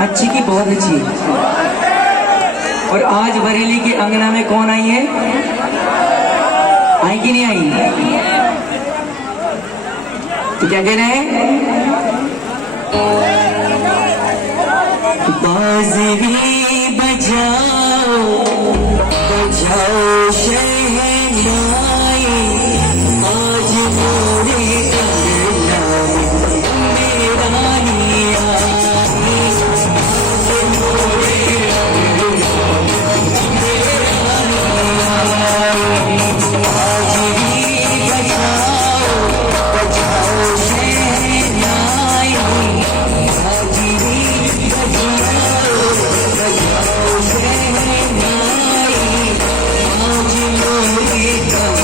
अच्छी की बहुत अच्छी। और आज बरेली के अंगना में कौन आई है? आई कि नहीं आई? तो क्या कह रहे हैं? बांसुरी बजाओ बजाओ शहनाई, आज मोरे अंगना में मेरानी आई, आज मोरे अंगना में मेरानी आई। बांसुरी बजाओ बजाओ शहनाई, बांसुरी बजाओ बजाओ शहनाई, आज मोरे अंगना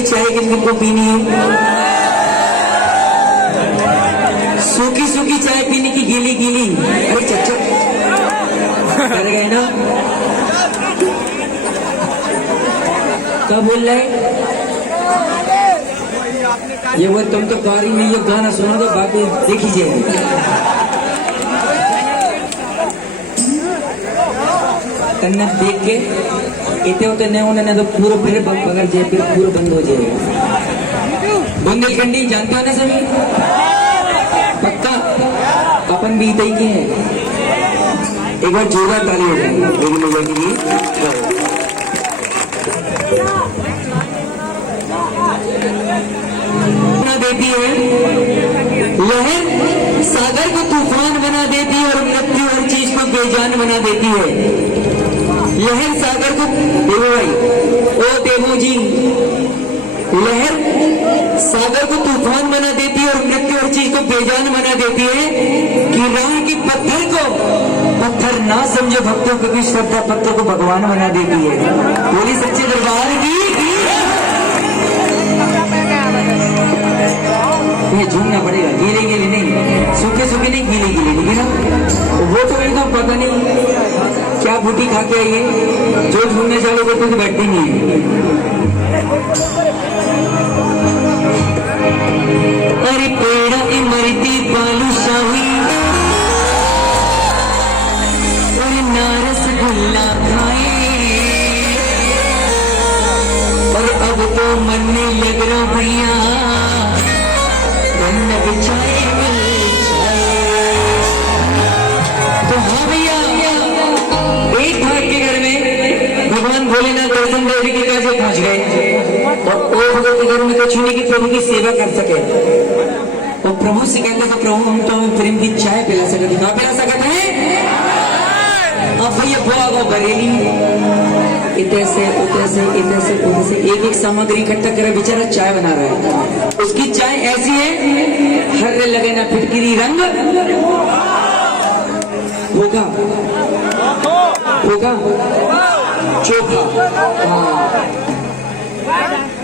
चाय किनको पीनी है? सूखी सूखी चाय पीने की गीली गीली? अरे चच्चा कर गए ना? क्या बोल रहे? ये वो तुम तो कारी में ये गाना सुना दो, बाकी देख लीजिए। तन्ने देख के इतने होते नहीं उन्होंने तो पूरा फिर पकड़ जाए, फिर पूरा बंद हो जाएगा। बुंदेलखंडी जानते हो ना सभी? पक्का अपन भी इतने के हैं। एक बार जोरदार ताली हो जाएगी। देती है लहर, सागर को तूफान बना देती है और मृत्यु हर चीज को बेजान बना देती है। लहर सागर को, देवो भाई, ओ देवो जी, लहर सागर को तूफान बना देती है और मृत्यु हर चीज को बेजान बना देती है। कि राह की पत्थर को पत्थर ना समझो भक्तों को, भी श्रद्धा पत्थर को भगवान बना देती है। बोली सच्चे दरबार की। ये झूमना पड़ेगा, गीले गीले नहीं, सूखे सूखे नहीं, गीले गीले, ठीक है ना? वो तो एकदम पता नहीं क्या बूटी खा के आई है, जो झूमने चालू करते तो बैठती नहीं है। अरे पेड़ा इमरती बालूशाही, अरे नारस गुल्ला खाए, और अब तो मन में लग रहा भैया बिछाए तो हाँ भैया, एक भाग के घर में भगवान भोलेनाथ दर्शन देवी के कैसे पहुंच गए और भगत के घर में तो छूने की प्रभु की सेवा कर सके। तो प्रभु से कहते तो प्रभु हम तो प्रेम की चाय पिला सकते, कहाँ पिला सकते हैं? अब भैया वो बरेली इतने से एक एक सामग्री इकट्ठा कर बेचारा चाय बना रहा है। उसकी चाय ऐसी है, हर लगे ना फिटकिरी रंग होगा चोखा। हाँ,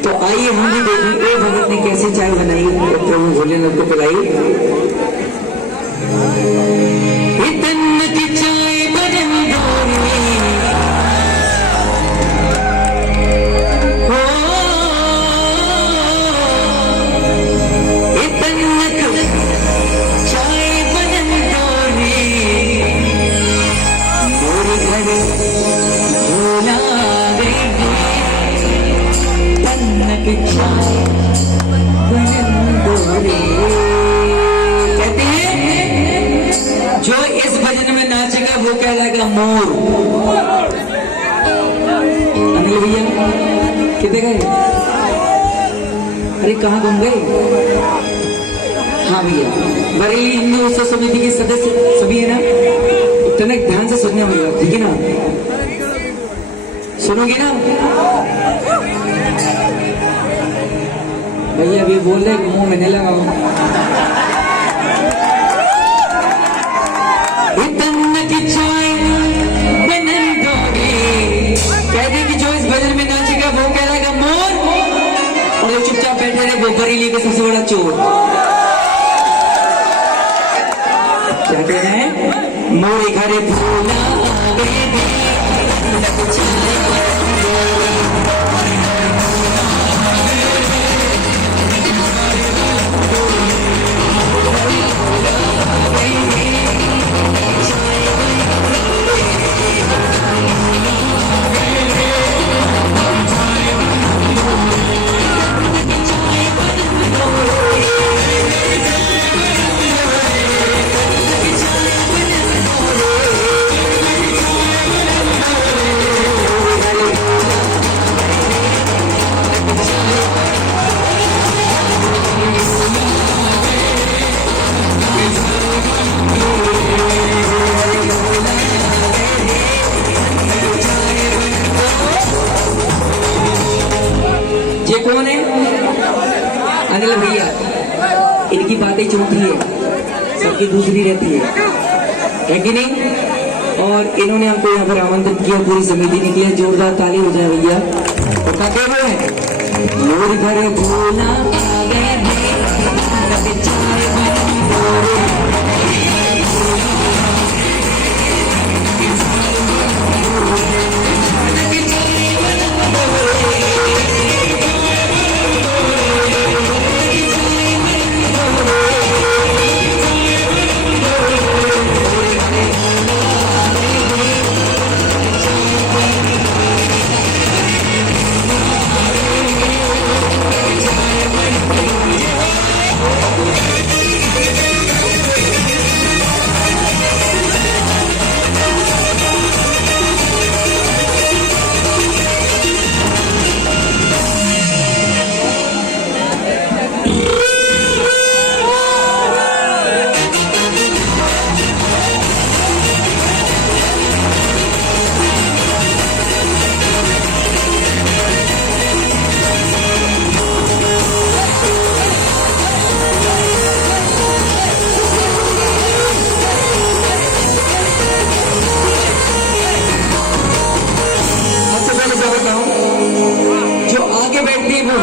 तो आइए हम भी देखें ए भगत ने कैसे चाय बनाई, प्रभु भोलेनाथ को पिलाई। इतन की चाय बजन हो, इतन चाय बजन मोरे घर भोला कहते हैं जो इस भजन में नाचेगा वो कहलाएगा मोर। अनिल भैया कितने गए? अरे कहाँ घूम गए? हाँ भैया, बरेली हिंदू उत्सव समिति के सदस्य सभी है ना, इतना ध्यान से सुनने वाला, ठीक है ना? सुनोगे ना भैया? अभी बोल रहे मुंह में नहीं लगाओ। कह दे कि जो इस भजन में नाचेगा वो कहलाएगा मोर, और जो चुपचाप बैठे रहे वो बरेली का सबसे बड़ा चोर। क्या कह रहे हैं? मोरे घरे भोला कौन है? अनिल भैया। इनकी बातें चलती है, सबकी दूसरी रहती है कि नहीं? और इन्होंने हमको यहाँ पर आमंत्रित किया, पूरी समिति निकली है, जोरदार ताली हो जाए भैया। और क्या कह रहे हैं? मोर घर भोला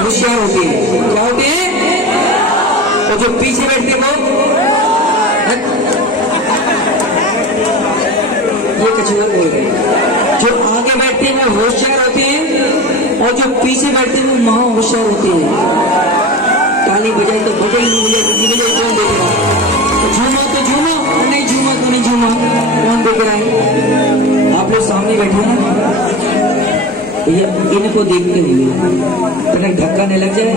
होशियार होते हैं। क्या होते हैं? और जो पीछे बैठते वो ये कछुआ बोल रहे हैं। जो आगे बैठते हैं वो होशियार होते हैं, और जो पीछे बैठते हैं वो महा होशियार होते हैं। ताली बजाई तो बजाई, नहीं बजाई कौन देखेगा? तो झूमा तो झूमा, नहीं झूमा तो नहीं झूमा, कौन देख रहा है? आप लोग सामने बैठे हैं भैया, इनको देखते हुए तनिक धक्का नहीं लग जाए,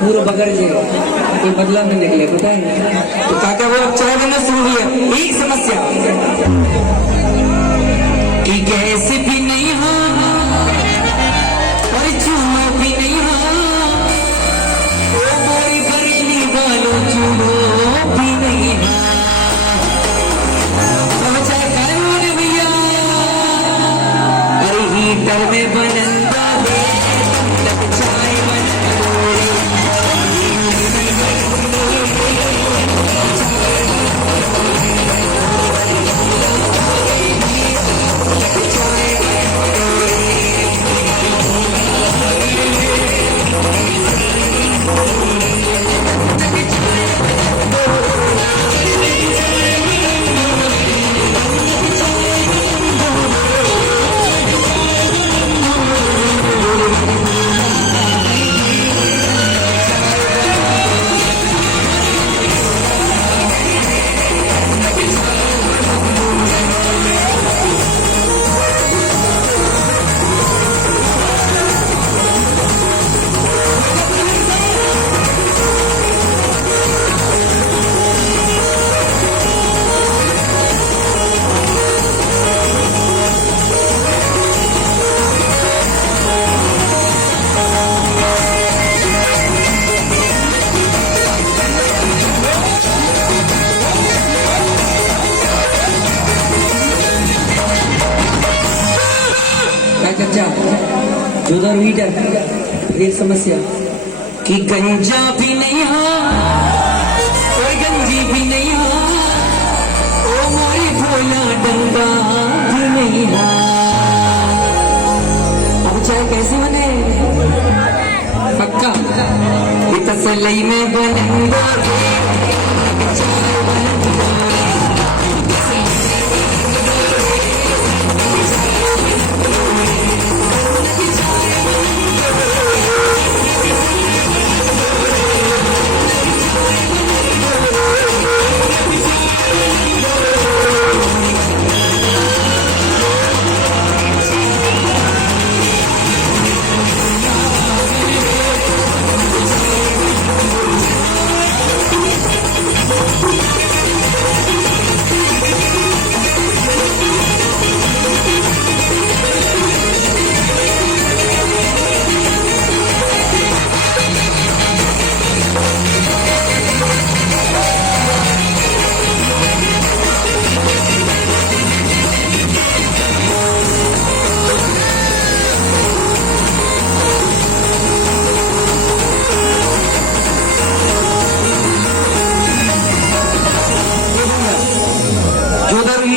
पूरा बगड़ जाए, कोई बदला में निकले, पता है? तो काका वो चाय बनना शुरू हुआ। एक समस्या कि गैस भी नहीं हो और चूल्हा भी नहीं हो, ओ मोरी बरेली वालों चूल्हा बच्चा जोधर हीटर एक समस्या कि गंजा भी नहीं और गंजी भी नहीं ओ मोरी भोला डंगा भी नहीं अब चाहे कैसे बने पक्का तसल्ली में बनेंगे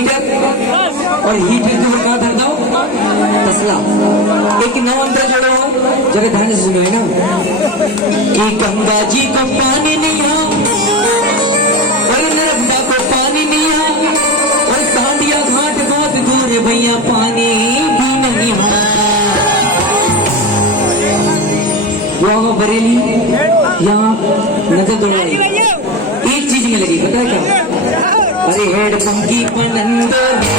और हीटर के ऊपर कहा धरता हूँ तसला एक नौ अंतर जोड़ो जब ध्यान से सुनो है ना कि गंगा जी को पानी नहीं है और नर्मदा को पानी नहीं है और सांडिया घाट बहुत दूर है भैया पानी भी नहीं है वहाँ बरेली यहाँ नजर दौड़ाई एक चीज में लगी पता है क्या अरे हेड पंकी पनंदर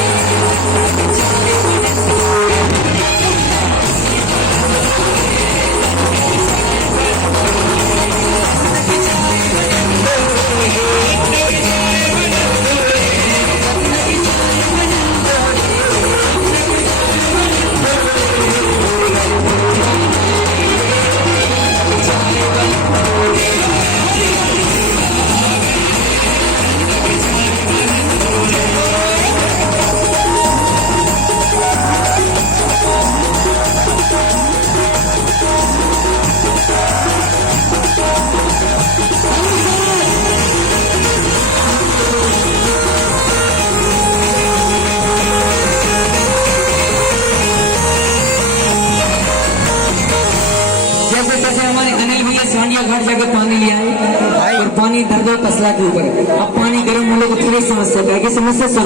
सांडिया घाट जाके पानी ले आए और पानी धर दो तसला के ऊपर अब पानी गर्म होने को थोड़ी समस्या है कि समस्या सुनो